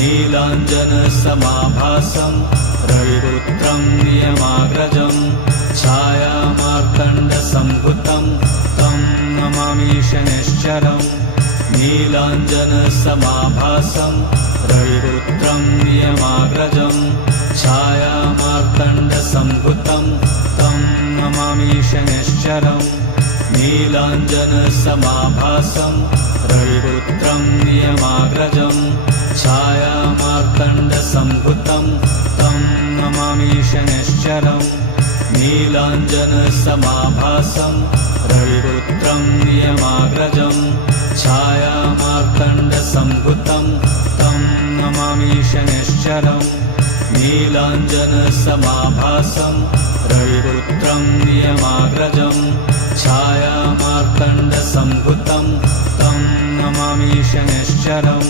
नीलाञ्जनसमाभासं रविपुत्रं नियमाग्रजं छायामार्तण्डसम्भुतं तं नमामि शनैश्चरम् नीलाञ्जनसमाभासं रविपुत्रं नियमाग्रजं छायामार्तण्डसम्भुतं तं नमामि शनैश्चरम् नीलाञ्जनसमाभासं रविपुत्रं नियमाग्रजं छायामार्तण्डसम्भुतं तं नमामि शनैश्चरम् नीलाञ्जनसमाभासं रविपुत्रं नियमाग्रजं छायामार्तण्डसम्भुतं तं नमामि शनैश्चरम् नीलाञ्जनसमाभासं रविपुत्रं नियमाग्रजं छायामार्तण्डसम्भुतं तं नमामि शनैश्चरम्